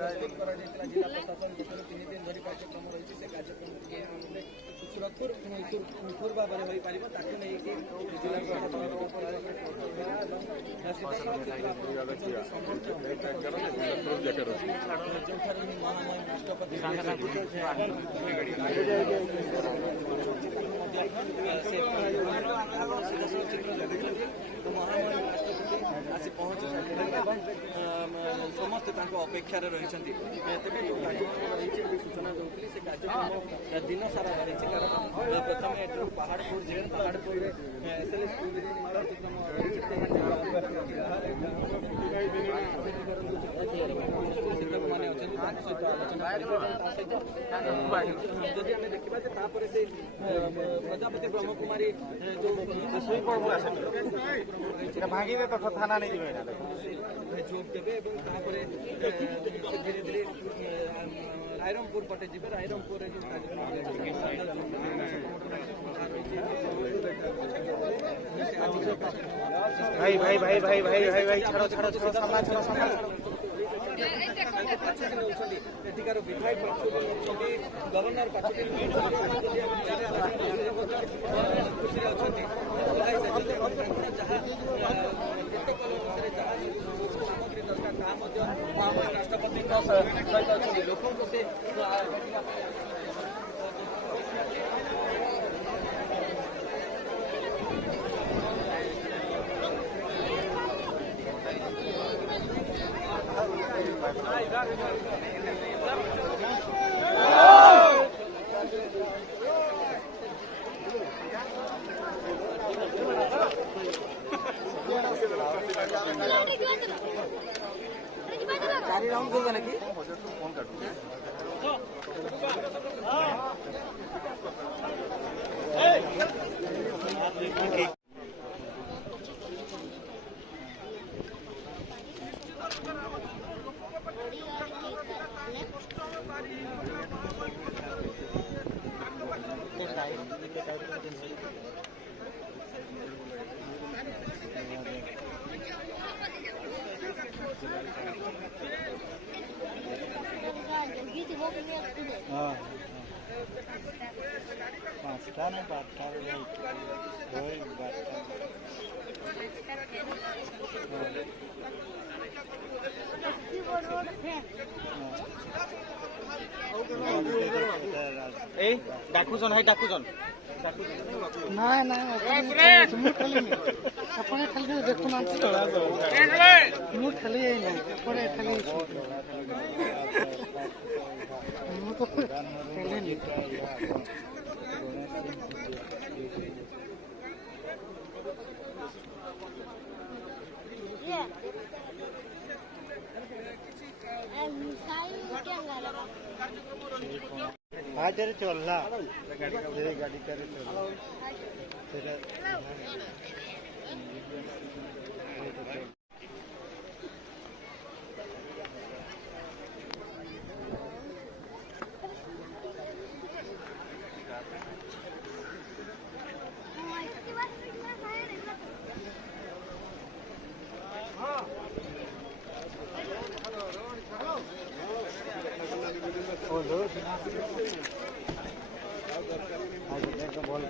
प्रस्तुत करा जिला प्रशासन पक्षर 3 दिन धरी कार्यक्रम रही से कार्यक्रम सुरखुर भाव में हो पार ताकू नहीं कि जिला आसी पहुँच समस्त अपेक्षार रही तेज जो कार्यक्रम रही सूचना दूसरी से कार्यक्रम दिन सारा रही कारण प्रथम एठू पहाड़पुर जे पहाड़पुर एसएलएस स्कूल शिक्षक मैंने सहित आलोचना जदि आम देखा से प्रजापति ब्रह्मकुमारी जो भांगे तो थाना नहीं जोग देवे धीरे धीरे रायरंगपुर पटे जी रायरंगपुर जो भाई भाई भाई भाई भाई भाई भाई छाड़ो छाड़ो छाड़ो सामना छाड़ो सामना एठिकार विधायक गवर्नर खुशी अच्छा सामग्री दरकार राष्ट्रपति लोक से चारि राउंड कर देना कि फोन काट डाकुजन है डाकुजन ना ना अपने खाली देखु ना मु खाली ना अपने खाली मु तो खाली नहीं हाजर चलना गाड़ी करे बॉल